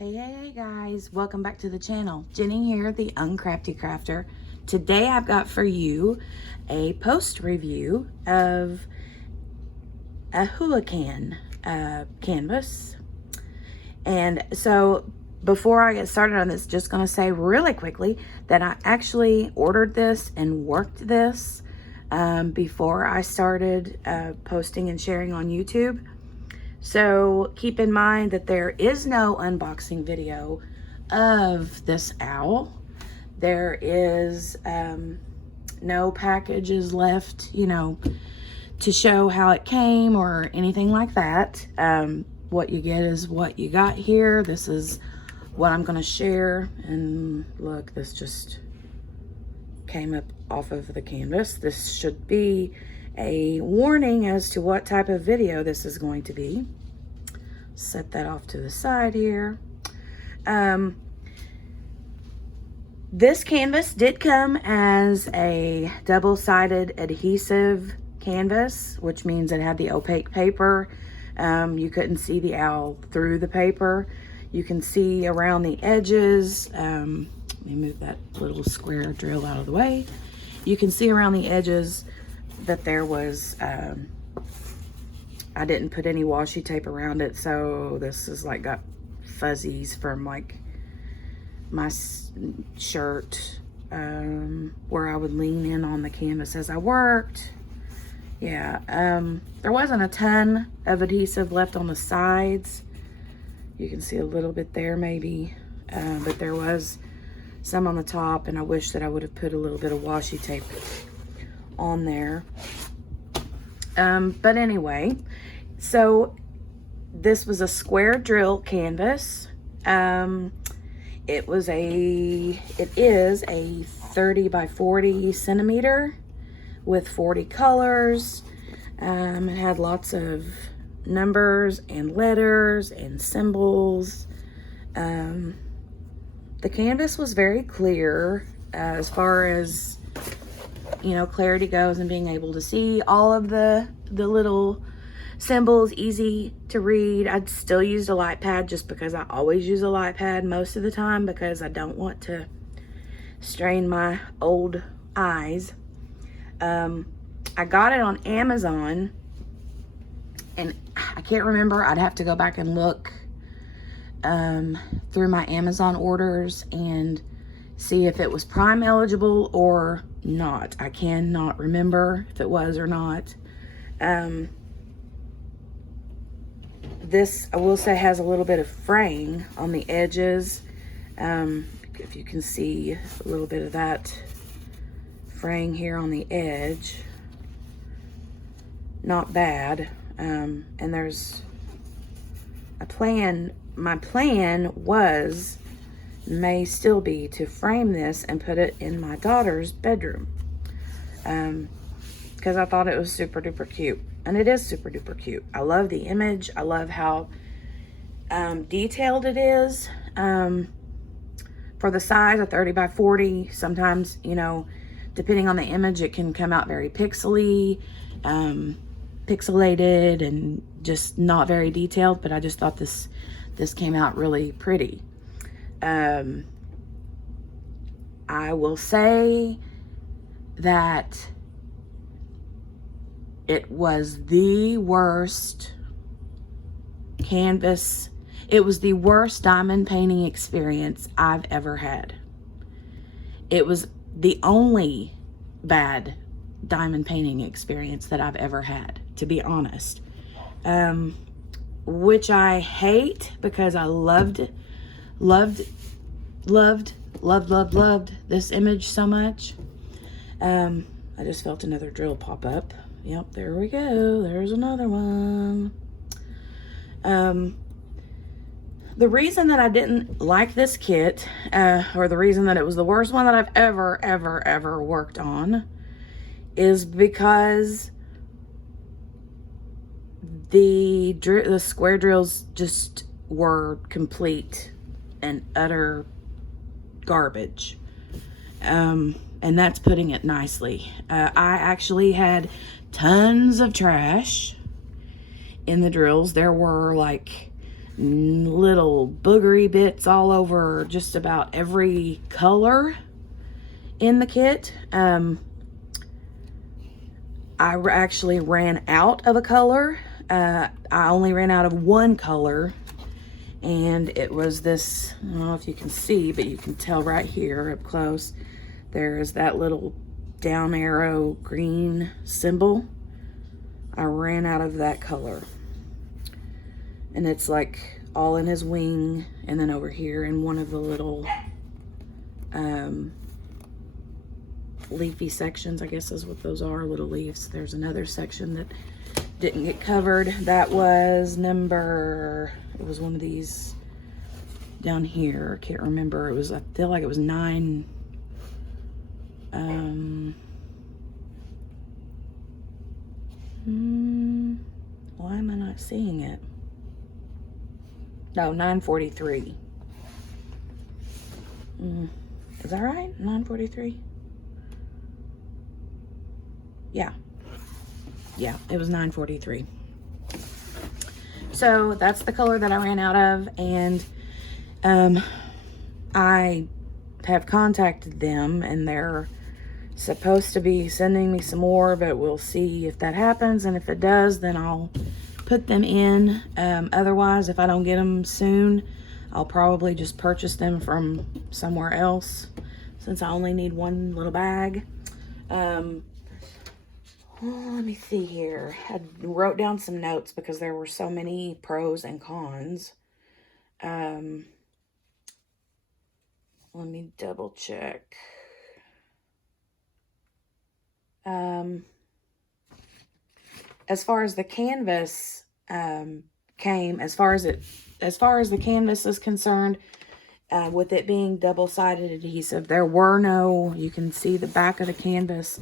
Hey guys, welcome back to the channel. Jenny here, the Uncrafty Crafter. Today I've got for you a post review of a Huacan canvas. And so before I get started on this, just going to say really quickly that I actually ordered this and worked this before I started posting and sharing on YouTube. So keep in mind that there is no unboxing video of this owl. There is no packages left, to show how it came or anything like that. What you get is what you got here. This is what I'm going to share. And look, this just came up off of the canvas. This should be a warning as to what type of video this is going to be. Set that off to the side here. This canvas did come as a double-sided adhesive canvas, which means it had the opaque paper. You couldn't see the owl through the paper. You can see around the edges. Let me move that little square drill out of the way. You can see around the edges that there was, I didn't put any washi tape around it, so this is like got fuzzies from like my shirt, where I would lean in on the canvas as I worked. Yeah, there wasn't a ton of adhesive left on the sides. You can see a little bit there maybe, but there was some on the top, and I wish that I would have put a little bit of washi tape on there. But anyway, so this was a square drill canvas. It is a 30 by 40 centimeter with 40 colors. It had lots of numbers and letters and symbols. The canvas was very clear as far as clarity goes, and being able to see all of the little symbols, easy to read. I'd still used a light pad just because I always use a light pad most of the time, because I don't want to strain my old eyes. I got it on Amazon, and I can't remember. I'd have to go back and look through my Amazon orders and see if it was Prime eligible or not. I cannot remember if it was or not. This, I will say, has a little bit of fraying on the edges. If you can see a little bit of that fraying here on the edge. Not bad. And there's a plan. My plan was, may still be, to frame this and put it in my daughter's bedroom, because I thought it was super duper cute, and it is super duper cute. I love the image. I love how detailed it is for the size of 30 by 40. Sometimes, depending on the image, it can come out very pixelated and just not very detailed, but I just thought this came out really pretty. I will say that it was the worst canvas. It was the worst diamond painting experience I've ever had. It was the only bad diamond painting experience that I've ever had, to be honest. Which I hate, because I loved this image so much. I just felt another drill pop up. Yep, there we go. There's another one. The reason that I didn't like this kit, or the reason that it was the worst one that I've ever worked on, is because the square drills just were complete and utter garbage. And that's putting it nicely. I actually had tons of trash in the drills. There were like little boogery bits all over just about every color in the kit. I actually ran out of a color. I only ran out of one color, and it was this, I don't know if you can see, but you can tell right here up close, there is that little down arrow green symbol. I ran out of that color. And it's like all in his wing, and then over here in one of the little leafy sections, I guess is what those are, little leaves. There's another section that didn't get covered. That was number, it was one of these down here. I can't remember. It was, I feel like it was 9. Why am I not seeing it? No, 943. Is that right? 943? Yeah. Yeah, it was 943. So that's the color that I ran out of, and I have contacted them, and they're supposed to be sending me some more, but we'll see if that happens, and if it does, then I'll put them in. Otherwise, if I don't get them soon, I'll probably just purchase them from somewhere else, since I only need one little bag. Well, let me see here. I wrote down some notes because there were so many pros and cons. Let me double check. As far as the canvas came, as far as the canvas is concerned, with it being double-sided adhesive, there were no, you can see the back of the canvas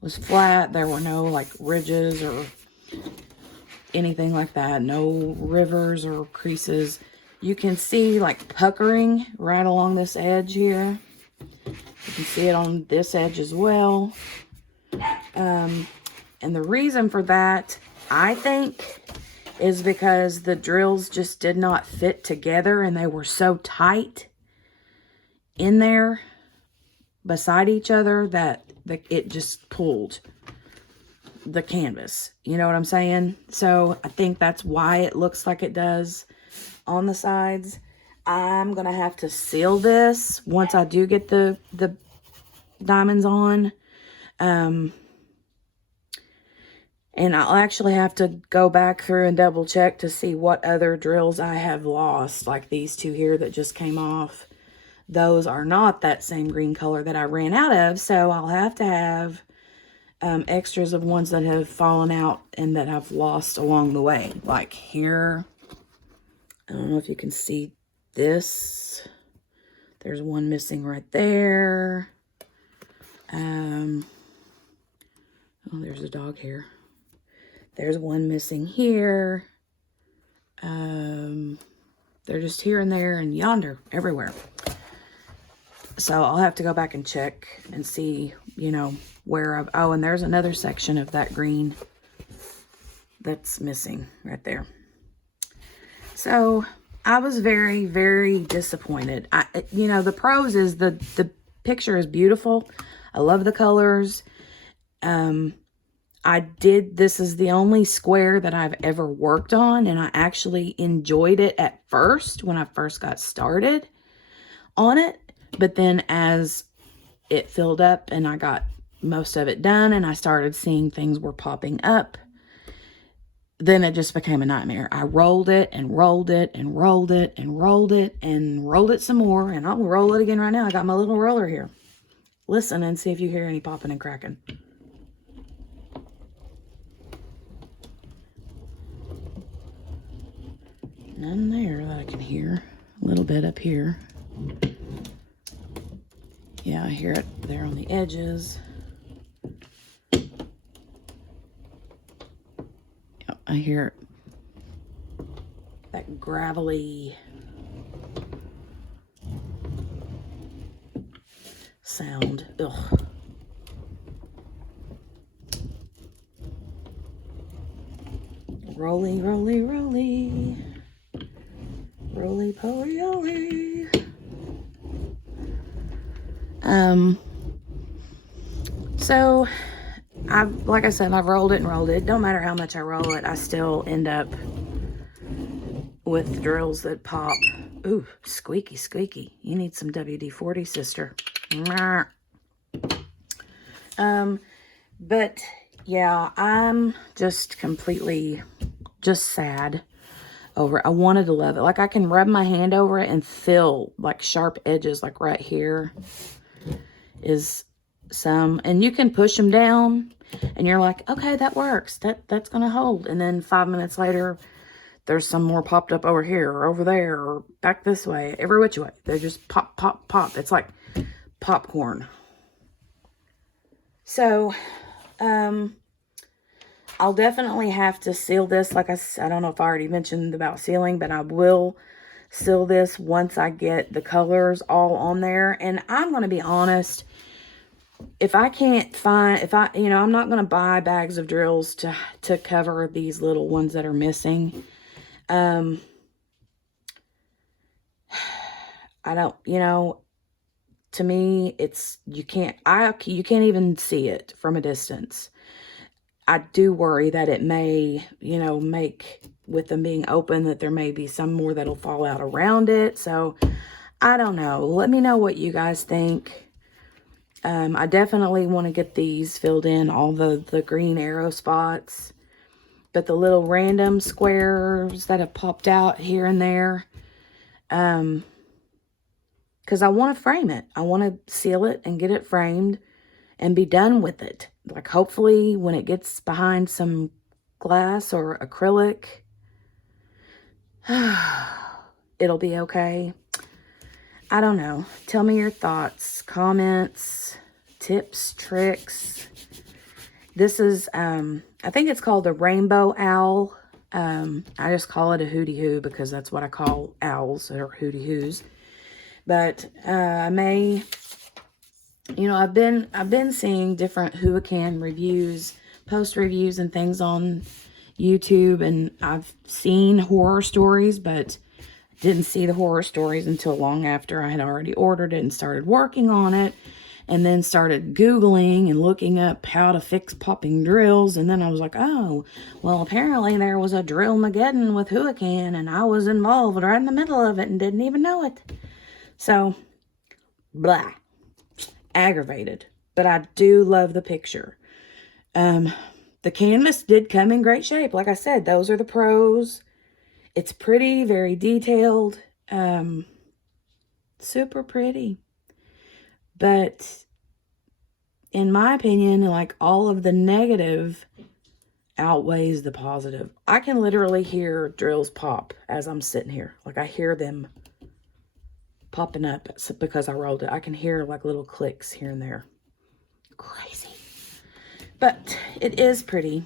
was flat. There were no like ridges or anything like that. No rivers or creases. You can see like puckering right along this edge here. You can see it on this edge as well. And the reason for that, I think, is because the drills just did not fit together, and they were so tight in there beside each other that it just pulled the canvas. You know what I'm saying? So I think that's why it looks like it does on the sides. I'm going to have to seal this once I do get the diamonds on. And I'll actually have to go back through and double check to see what other drills I have lost. Like these two here that just came off. Those are not that same green color that I ran out of. So I'll have to have extras of ones that have fallen out and that I've lost along the way. Like here. I don't know if you can see this. There's one missing right there. Oh, there's a dog here. There's one missing here. They're just here and there and yonder, everywhere. So I'll have to go back and check and see, you know, where I've... Oh, and there's another section of that green that's missing right there. So I was very, very disappointed. You know, the pros is the picture is beautiful. I love the colors. This is the only square that I've ever worked on, and I actually enjoyed it at first when I first got started on it. But then as it filled up and I got most of it done and I started seeing things were popping up, then it just became a nightmare. I rolled it and rolled it and rolled it and rolled it and rolled it some more, and I'll roll it again right now. I got my little roller here. Listen and see if you hear any popping and cracking. None there that I can hear. A little bit up here. Yeah, I hear it there on the edges. Yep, I hear that gravelly sound. Ugh. Rolly, rolly, rolly. Roly-poly-oly. So like I said, I've rolled it and rolled it. Don't matter how much I roll it, I still end up with drills that pop. Ooh, squeaky, squeaky. You need some WD-40, sister. But yeah, I'm just completely sad over it. I wanted to love it. Like, I can rub my hand over it and feel like sharp edges, like right here is some, and you can push them down and you're like, okay, that works. That's gonna hold. And then 5 minutes later, there's some more popped up over here or over there or back this way, every which way. They just pop, pop, pop. It's like popcorn. So, I'll definitely have to seal this. Like I don't know if I already mentioned about sealing, but I will seal this once I get the colors all on there. And I'm going to be honest, if I can't find, I'm not going to buy bags of drills to cover these little ones that are missing. I don't, to me, you can't even see it from a distance. I do worry that it may, make, with them being open, that there may be some more that'll fall out around it. So, I don't know. Let me know what you guys think. I definitely want to get these filled in, all the green arrow spots. But the little random squares that have popped out here and there, because I want to frame it. I want to seal it and get it framed and be done with it. Like, hopefully when it gets behind some glass or acrylic, it'll be okay. I don't know. Tell me your thoughts, comments, tips, tricks. This is, I think it's called the Rainbow Owl. I just call it a hootie hoo because that's what I call owls, or hootie hoos. But I may... I've been seeing different Huacan reviews, post reviews and things on YouTube, and I've seen horror stories, but didn't see the horror stories until long after I had already ordered it and started working on it, and then started Googling and looking up how to fix popping drills, and then I was like, oh, well, apparently there was a Drill-mageddon with Huacan, and I was involved right in the middle of it and didn't even know it. So, blah. Aggravated, but I do love the picture. The canvas did come in great shape. Like I said, those are the pros. It's pretty, very detailed, super pretty. But in my opinion, like, all of the negative outweighs the positive. I can literally hear drills pop as I'm sitting here. Like, I hear them popping up because I rolled it. I can hear like little clicks here and there. Crazy. But it is pretty.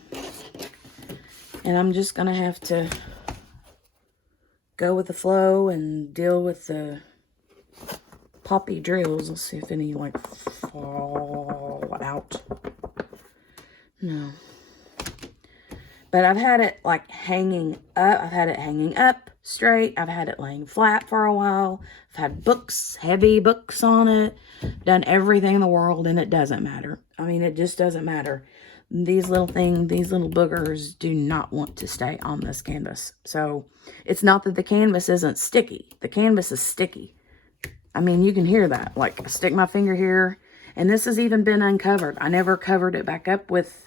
And I'm just going to have to go with the flow and deal with the poppy drills. Let's see if any like fall out. No. But I've had it like hanging up. I've had it hanging up straight. I've had it laying flat for a while. I've had books, heavy books on it. Done everything in the world, and it doesn't matter. I mean, it just doesn't matter. These little boogers do not want to stay on this canvas. So it's not that the canvas isn't sticky. The canvas is sticky. I mean, you can hear that. Like, I stick my finger here, and this has even been uncovered. I never covered it back up with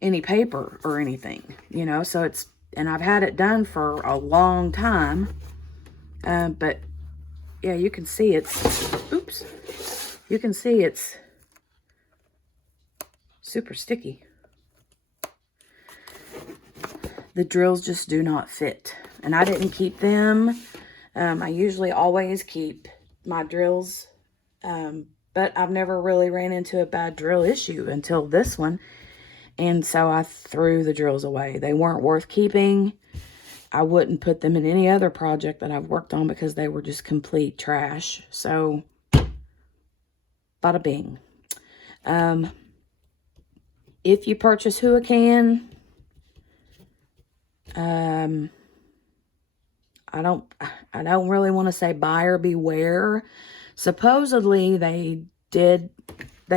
any paper or anything, so it's, and I've had it done for a long time, but yeah, you can see you can see it's super sticky. The drills just do not fit, and I didn't keep them. I usually always keep my drills, but I've never really ran into a bad drill issue until this one. And so I threw the drills away. They weren't worth keeping. I wouldn't put them in any other project that I've worked on because they were just complete trash. So, bada bing. If you purchase Huacan, I don't really want to say buyer beware. Supposedly they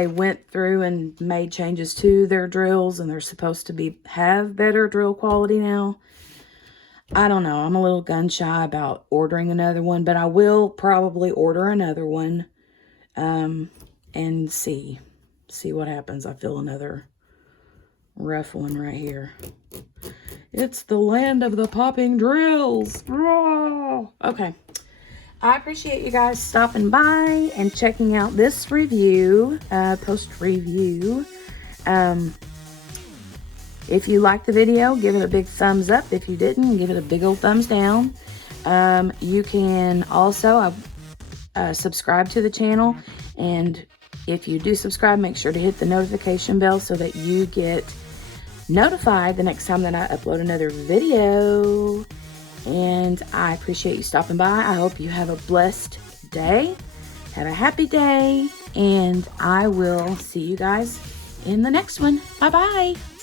went through and made changes to their drills, and they're supposed to have better drill quality now. I don't know. I'm a little gun shy about ordering another one, but I will probably order another one and see what happens. I feel another rough one right here. It's the land of the popping drills. Okay. I appreciate you guys stopping by and checking out this review, post review. If you liked the video, give it a big thumbs up. If you didn't, give it a big old thumbs down. You can also subscribe to the channel, and if you do subscribe, make sure to hit the notification bell so that you get notified the next time that I upload another video. And I appreciate you stopping by. I hope you have a blessed day. Have a happy day, and I will see you guys in the next one. Bye-bye.